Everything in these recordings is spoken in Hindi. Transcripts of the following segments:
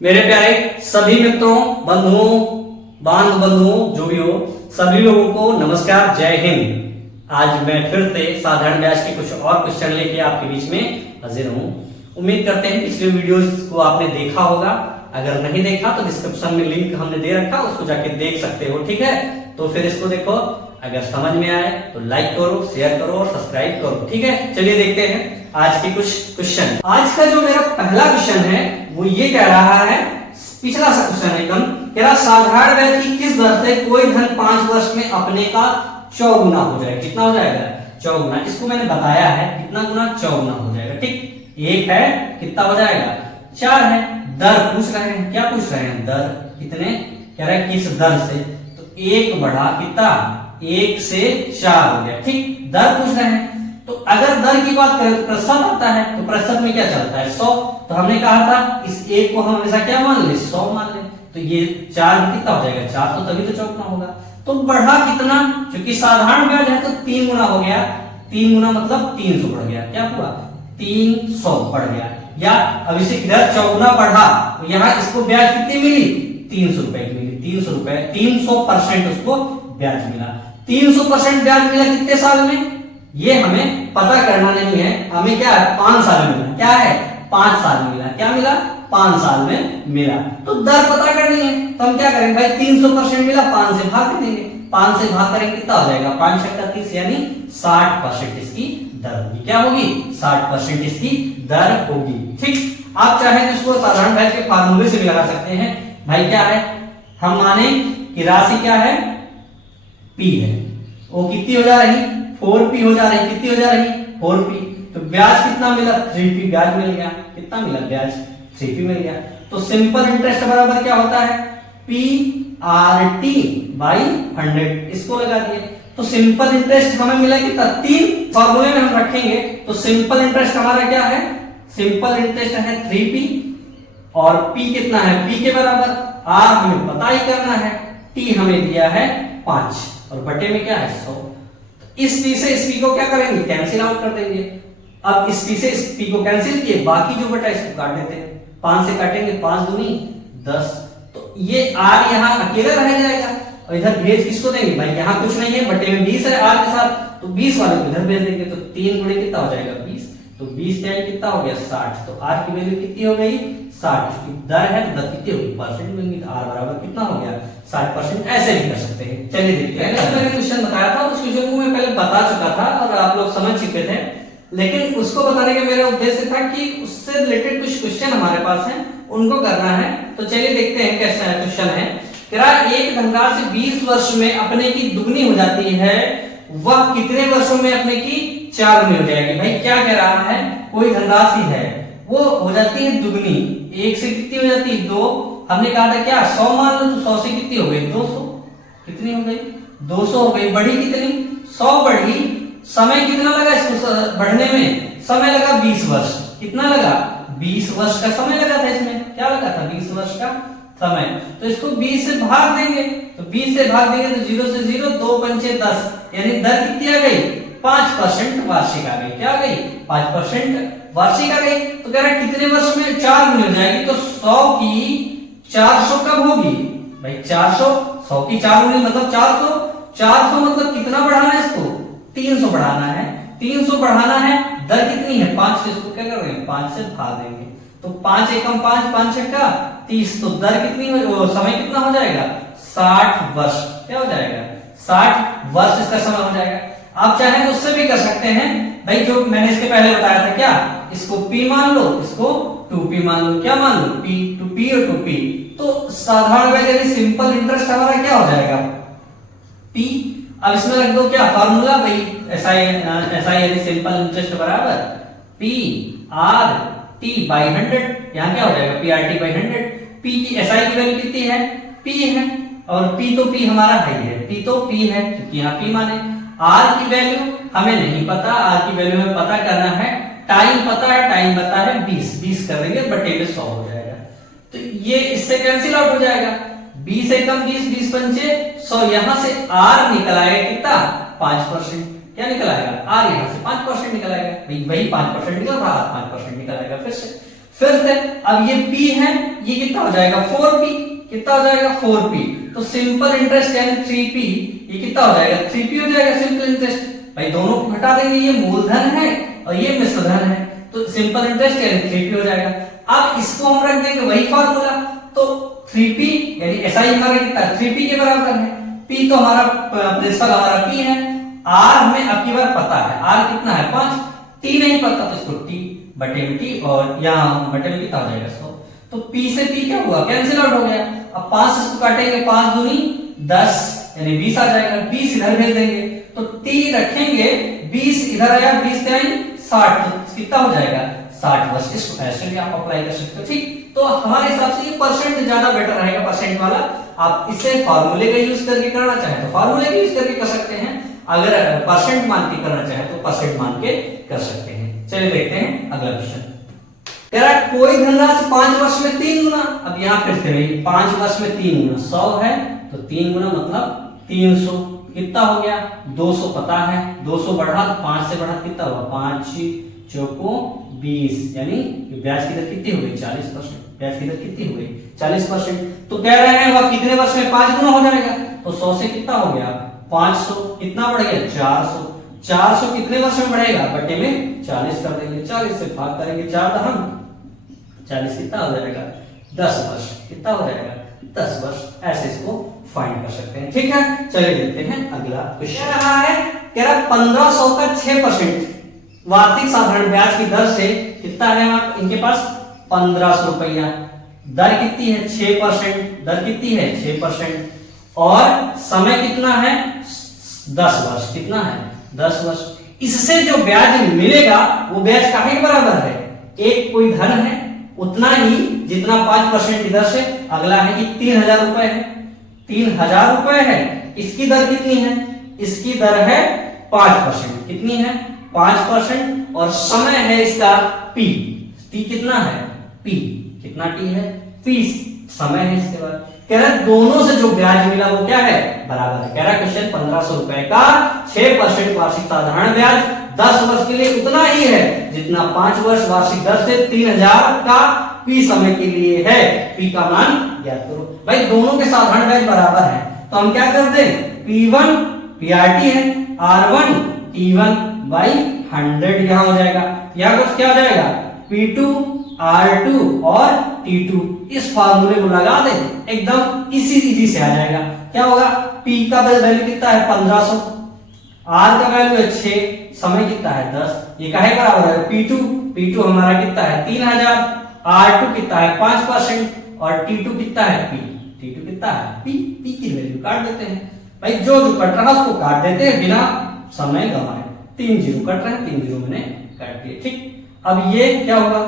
मेरे प्यारे सभी मित्रों, बंधुओं, बांध बंधुओं, जो भी हो, सभी लोगों को नमस्कार, जय हिंद। आज मैं फिर से साधारण ब्याज के कुछ और क्वेश्चन लेके आपके बीच में हाजिर हूँ। उम्मीद करते हैं पिछले वीडियोस को आपने देखा होगा। अगर नहीं देखा तो डिस्क्रिप्शन में लिंक हमने दे रखा, उसको जाके देख सकते हो, ठीक है। तो फिर इसको देखो, अगर समझ में आए तो लाइक करो, शेयर करो और सब्सक्राइब करो, ठीक है। चलिए देखते हैं आज के कुछ क्वेश्चन। आज का जो मेरा पहला क्वेश्चन है वो ये कह रहा है, पिछला सा क्वेश्चन है एकदम, कह रहा साधारण ब्याज की किस दर से कोई धन 5 वर्ष में अपने का चौगुना हो जाएगा। कितना हो जाएगा? चौगुना। इसको मैंने बताया है कितना गुना, चौगुना हो जाएगा, ठीक। एक है, कितना हो जाएगा? 4 है। दर पूछ रहे हैं, क्या पूछ रहे हैं? दर कितने, कह रहे हैं किस दर से, तो 1 बढ़ा कितना, 1 से 4 हो गया, ठीक। दर पूछ रहे हैं, तो अगर दर की बात करें तो प्रतिशत आता है, तो प्रतिशत में क्या चलता है? 100। तो हमने कहा था इस 1 को हम हमेशा क्या मान ले? 100 मान ले। तो ये 4 कितना हो जाएगा? 400, तभी तो चौगुना होगा। तो बढ़ा कितना, क्योंकि साधारण ब्याज है तो 3 गुना हो गया। 3 गुना मतलब 300 बढ़ गया। क्या हुआ? 300 बढ़ गया। या अब इसे इधर चौगुना बढ़ा तो यहाँ इसको ब्याज कितनी मिली? 300 रुपए की मिली। 300 रुपए, 300% उसको ब्याज मिला। 300% ब्याज मिला कितने साल में? ये हमें पता करना नहीं है, हमें क्या है? 5 साल में मिला। क्या है? 5 साल में मिला। क्या मिला? 5 साल में मिला। तो दर पता करनी है, तो हम क्या करेंगे भाई? 300% मिला, 5 से भाग देंगे। 5 से भाग करेंगे कितना हो जाएगा? 5 × 30 यानी 60% इसकी दर होगी। क्या होगी? 60% इसकी दर होगी, ठीक। आप चाहे तो इसको साधारण ब्याज के फार्मूले से भी लगा सकते हैं। भाई क्या है, हम माने कि राशि क्या है? P है। वो कितनी हो जा रही? 4P हो जा रही। कितनी हो जा रही? 4P। तो ब्याज कितना मिला? 3P ब्याज मिल गया। कितना मिला? ब्याज 3P मिल गया। तो सिंपल इंटरेस्ट बराबर क्या होता है? PRT by 100। इसको लगा दिए तो सिंपल इंटरेस्ट हमें मिला कितना? 3 फॉर्मूले में हम रखेंगे तो सिंपल इंटरेस्ट हमारा क्या है? सिंपल इंटरेस्ट है 3P और P कितना है? P के बराबर। R हमें पता ही करना है, T हमें दिया है 5 और बटे में क्या है? 100। इस P से इस P को क्या करेंगे? कैंसिल आउट कर देंगे। अब इस P से इस P को कैंसिल किए, बाकी जो बटा इसको काट देते हैं। 5 से काटेंगे, 5 दूनी 10। तो ये R यहाँ अकेला रह जाएगा और इधर भेज किसको देंगे? भाई यहाँ कुछ नहीं है, बटे में 20 है R के साथ, तो 20 वाले को इधर भेज देंगे। तो 3 गुणे कितना हो जाएगा? 20। तो 20 टाइम कितना हो गया? 60। तो R की वैल्यू कितनी हो गई? 60। दर है तो दर कितनी होगी? परसेंट में। R बराबर कितना हो गया? 60%। ऐसे भी कर सकते हैं। चलिए देखते हैं। मैंने क्वेश्चन बताया था, उस क्वेश्चन को मैं पहले बता चुका था और आप लोग समझ चुके थे, लेकिन उसको बताने का मेरा उद्देश्य था कि उससे रिलेटेड कुछ क्वेश्चन हमारे पास हैं, उनको करना है। तो चलिए देखते हैं कैसा क्वेश्चन है। क्या एक धनराशि 20 वर्ष में अपने की दुगनी हो जाती है, वह कितने वर्षों में अपने की 4 गुनी हो जाएगी? भाई क्या कह रहा है? कोई धनराशि है, वो हो जाती है दुगनी। 1 से कितनी हो जाती है? 2। हमने कहा था क्या? 100 मान लो, तो 100 से कितनी हो गई? 200। कितनी हो गई? 200 हो गई। बढ़ी कितनी? 100 बढ़ी। समय कितना लगा इसको बढ़ने में? समय लगा 20 वर्ष। कितना लगा? 20 वर्ष का समय लगा था इसमें। क्या लगा था? 20 वर्ष का समय। तो इसको 20 से भाग देंगे, तो 20 से भाग देंगे तो 0 से 0, 2 पंचे 10, यानी दर कितनी आ गई? 5% वार्षिक आ गई। क्या आ गई? 5% वार्षिक आ गई। तो कह रहा है कितने वर्ष में 4 गुनी हो जाएगी? तो 100 की 400 कब होगी? भाई 400, 100 की 4 गुनी मतलब 400। 400 मतलब कितना बढ़ाना है इसको? 300 बढ़ाना है। 300 बढ़ाना है, दर कितनी है? 5 से इसको क्या करेंगे? 5 से भाग देंगे। तो 5 एकम 5, 5 छक्का 30। तो दर कितनी हो, समय कितना हो जाएगा? 60 वर्ष। क्या हो जाएगा? 60 वर्ष इसका समय हो जाएगा। आप चाहें तो उससे भी कर सकते हैं भाई, जो मैंने इसके पहले बताया था। क्या? इसको P मान लो, इसको 2P मान लो। क्या मान लो? P, 2P और 2P। तो साधारण ब्याज यानी सिंपल इंटरेस्ट हमारा क्या हो जाएगा? P। अब इसमें रख दो क्या फार्मूला? भाई SI यानी सिंपल इंटरेस्ट बराबर PRT बाई 100। यहाँ क्या हो जाएगा? PRT by 100। P की SI की वैल्यू कितनी है? P है, और P तो P हमारा है, P तो P है क्योंकि यहाँ P माने। R की वैल्यू हमें नहीं पता, R की वैल्यू हमें पता करना है। टाइम पता है, टाइम पता है 20। 20 कर देंगे, बटे में 100 हो जाएगा। तो ये इससे कैंसिल आउट हो जाएगा। 20 एकम 20, 20 पंचे 100। यहां से R निकल आएगा कितना? 5%। क्या निकल आएगा? R यहां से 5% निकल आएगा। वही 5% निकला था, 5% निकल आएगा। फिर से अब ये P है, ये कितना हो जाएगा 4P, कितना हो जाएगा 4P। तो सिंपल इंटरेस्ट यानी 3P, ये कितना हो जाएगा 3P हो जाएगा सिंपल इंटरेस्ट। भाई दोनों को घटा देंगे, ये मूलधन है और ये मिश्रधन है, तो सिंपल इंटरेस्ट यानी 3P हो जाएगा। अब इसको हम रख देंगे वही फार्मूला, तो 3P यानी SI हमारा कितना है 3P के बराबर है। P तो हमारा प्रिंसिपल हमारा P है, R हमें अब की बार पता है, R कितना है 5, T नहीं पता तो इसको T बटे में T और यहाँ बटे में कितना हो जाएगा 100। तो P से P क्या हुआ कैंसिल आउट हो गया। अब 5 से इसको काटेंगे, 5 दूनी 10 यानी 20 आ जाएगा, 20 इधर भेज देंगे तो T रखेंगे, 20 इधर आया, 20 क्या 60, तो कितना हो जाएगा 60 वर्ष। इसको ऐसे भी आप अप्लाई कर सकते हो, ठीक। तो हमारे हिसाब से ये परसेंट ज्यादा बेटर रहेगा, परसेंट वाला। आप इसे फार्मूले का यूज करके करना चाहे तो फार्मूले का यूज करके कर सकते हैं, अगर परसेंट मान के करना चाहे तो परसेंट मान के कर सकते हैं। चलिए देखते हैं अगला क्वेश्चन। कह रहा है कोई धनराशि 5 वर्ष में 3 गुना। अब यहाँ फिर से 5 वर्ष में 3 गुना 100 है, तो 3 गुना मतलब 300, कितना हो गया 200 पता है, 200 बढ़ा 5 से बढ़ा कितना हुआ 5 चौको 20, यानी ब्याज की दर कितनी हो गई 40%। ब्याज की दर कितनी हो गई 40%। तो कह रहे हैं वह कितने वर्ष में 5 गुना हो जाएगा, तो 100 से कितना हो गया 500, कितना बढ़ गया 400। 400 कितने वर्ष में बढ़ेगा बटे में 40 कर देंगे, 40 से भाग करेंगे 4 दहम 40, कितना हो जाएगा 10 वर्ष, कितना हो जाएगा 10 वर्ष। ऐसे इसको फाइंड कर सकते हैं, ठीक है। चलिए देखते हैं अगला क्वेश्चन। रहा है कह रहा 1500 का 6% वार्षिक साधारण ब्याज की दर से कितना है इनके पास 1500 रुपया। दर कितनी है 6%, दर कितनी है 6%, और समय कितना है 10 वर्ष, कितना है 10 वर्ष। इससे जो ब्याज मिलेगा वो ब्याज काफी के बराबर है, एक कोई धन है उतना ही जितना 5% की दर से, अगला है कि 3000 रुपए है, 3000 रुपए है, इसकी दर कितनी है, इसकी दर है 5%, कितनी है 5%, और समय है इसका P, T कितना है P, कितना T है P समय है। इसके बाद कह रहा है दोनों से जो ब्याज मिला वो क्या है बराबर है। कह रहा है क्वेश्चन 1500 रुपए का 6% वार्षिक साधारण ब्याज 10 वर्ष के लिए उतना ही है जितना 5 वर्ष वार्षिक दर से 3000 का P समय के लिए है। P का मान ज्ञात करो। भाई दोनों के साधारण ब्याज बराबर है तो हम क्या करते हैं P1 PRT है, R1 T1 बाई 100 यहां हो जाएगा, यहां कुछ क्या हो जाएगा P2 R2 और T2, इस फार्मूले को लगा दे एकदम इजी से आ जाएगा। क्या होगा P का वैल्यू कितना है 1500, R का वैल्यू है 6, समय कितना है 10, ये काहे बराबर है P2 हमारा कितना है 3000, R2 कितना है 5% और T2 कितना है T2 कितना है P की वैल्यू काट देते हैं। भाई जो कट रहा है उसको काट देते हैं बिना समय गंवाए। 3 जीरो कट रहे हैं, 3 जीरो मैंने काट दिए, ठीक। अब ये क्या होगा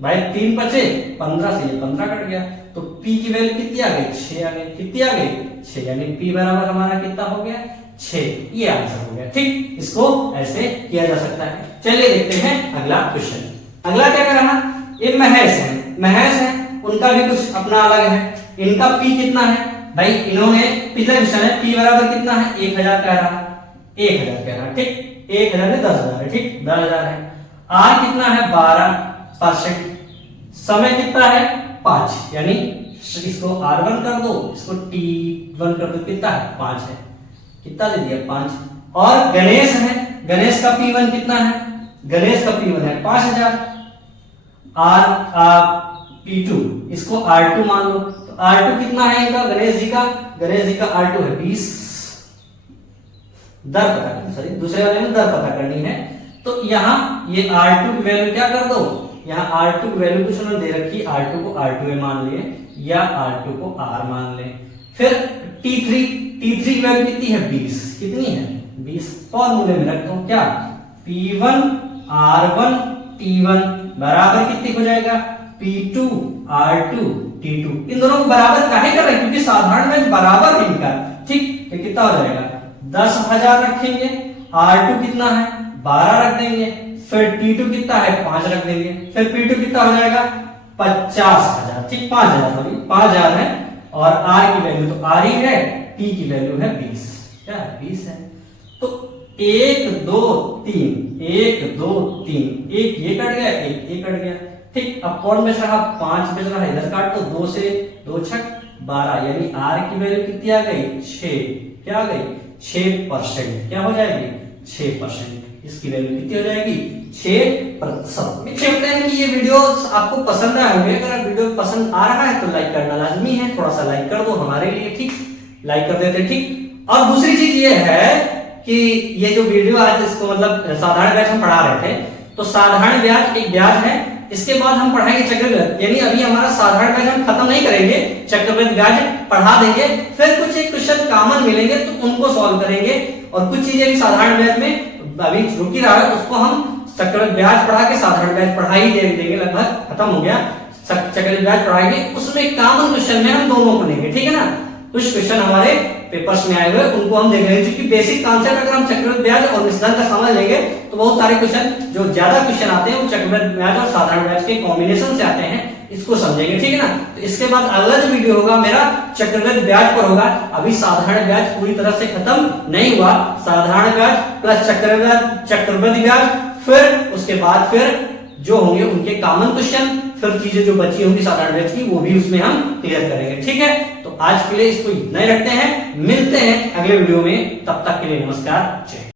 भाई 3 बचे 15 से ये 15 कट गया, तो P की वैल्यू कितनी आ गई 6 आ गई, कितनी आ गई 6, यानी P बराबर हमारा कितना हो गया 6, ये आंसर हो गया, ठीक। इसको ऐसे किया जा सकता है। चलिए देखते हैं अगला क्वेश्चन। अगला क्या कर रहा है, ये महेश है, उनका भी कुछ अपना अलग है। इनका P कितना है भाई, इन्होंने पिछला क्वेश्चन है P बराबर कितना है 1000 कह रहा है, 1000 कह रहा है, ठीक। 1000 में 10000 है, ठीक 10000 है। R कितना है 12%, समय कितना है 5, यानी इसको R1 कर दो, इसको T1 कर दो, कितना है 5 है, कितना दे दिया 5। और गणेश है, गणेश का P1 कितना है, गणेश का P1 है 5000, P2 इसको R2 मान लो, तो R2 कितना है इनका गणेश जी का R2 है 20। दर पता करनी, सॉरी दूसरे वाले में दर पता करनी है, तो यहाँ ये R2 की वैल्यू क्या कर दो, यहाँ R2 की वैल्यू कुछ उन्होंने दे रखी, R2 को R2 मान लिए या R2 को R मान ले। फिर T3 की वैल्यू कितनी है 20, कितनी है 20, फॉर्मूले में रख दो क्या P1 R1 T1 बराबर कितनी हो जाएगा P2 R2 T2। इन दोनों को बराबर काहे कर रहे हैं, क्योंकि साधारण में बराबर है इनका, ठीक। तो कितना हो जाएगा 10000 रखेंगे, R2 कितना है 12 रख देंगे, फिर T2 कितना है 5 रख देंगे, फिर P2 कितना हो जाएगा 50000, ठीक 5000 है, और R की वैल्यू तो R ही है, T की वैल्यू है 20, क्या 20 है। तो 1 2 3 1 2 3, एक ये कट गया, एक ये कट गया, ठीक, अब कौन बच रहा, 5 बच रहा है, इधर काट तो 2 से 2 छक 12, यानी आर की वैल्यू कितनी आ गई, 6। क्या आ गई, 6%। क्या हो जाएगी, 6%। इसकी वैल्यू कितनी हो जाएगी, 6%। उम्मीद करते हैं कि ये वीडियो आपको पसंद आए होंगे। अगर वीडियो पसंद आ रहा है तो लाइक करना लाजमी है, थोड़ा सा लाइक कर दो हमारे लिए, ठीक, लाइक कर देते, ठीक। और दूसरी चीज ये है कि ये जो वीडियो आज इसको मतलब साधारण ब्याज हम पढ़ा रहे थे, तो साधारण ब्याज एक ब्याज है, इसके बाद हम पढ़ाएंगे चक्रवृद्धि, यानी अभी हमारा साधारण ब्याज हम खत्म नहीं करेंगे, चक्रवृद्धि ब्याज पढ़ा देंगे, फिर कुछ एक क्वेश्चन कॉमन मिलेंगे तो उनको सॉल्व करेंगे, और कुछ चीजें भी साधारण ब्याज में अभी रुकी रहा है उसको हम चक्रवृद्धि ब्याज पढ़ा के साधारण ब्याज पढ़ा ही देंगे, लगभग खत्म हो गया, चक्रवृद्धि ब्याज पढ़ाएंगे, उसमें कॉमन क्वेश्चन में हम दोनों को लेंगे, ठीक है ना। कुछ क्वेश्चन हमारे पेपर्स में आए हुए उनको हम देख लेंगे, क्योंकि बेसिक कॉन्सेप्ट अगर हम चक्रवृद्धि ब्याज और मिश्रण का समझ लेंगे तो बहुत सारे क्वेश्चन, जो ज्यादा क्वेश्चन आते हैं वो चक्रवृद्धि ब्याज और साधारण ब्याज के कॉम्बिनेशन से आते हैं, इसको समझेंगे, ठीक है ना। तो इसके बाद अगला जो वीडियो होगा मेरा चक्रवृद्धि ब्याज पर होगा। अभी साधारण ब्याज पूरी तरह से खत्म नहीं हुआ, साधारण ब्याज प्लस चक्रवृद्धि ब्याज, फिर उसके बाद फिर जो होंगे उनके कॉमन क्वेश्चन, फिर चीजें जो बची होंगी साधारण ब्याज की वो भी उसमें हम क्लियर करेंगे, ठीक है। तो आज के लिए इसको इतना ही रखते हैं, मिलते हैं अगले वीडियो में, तब तक के लिए नमस्कार, जय।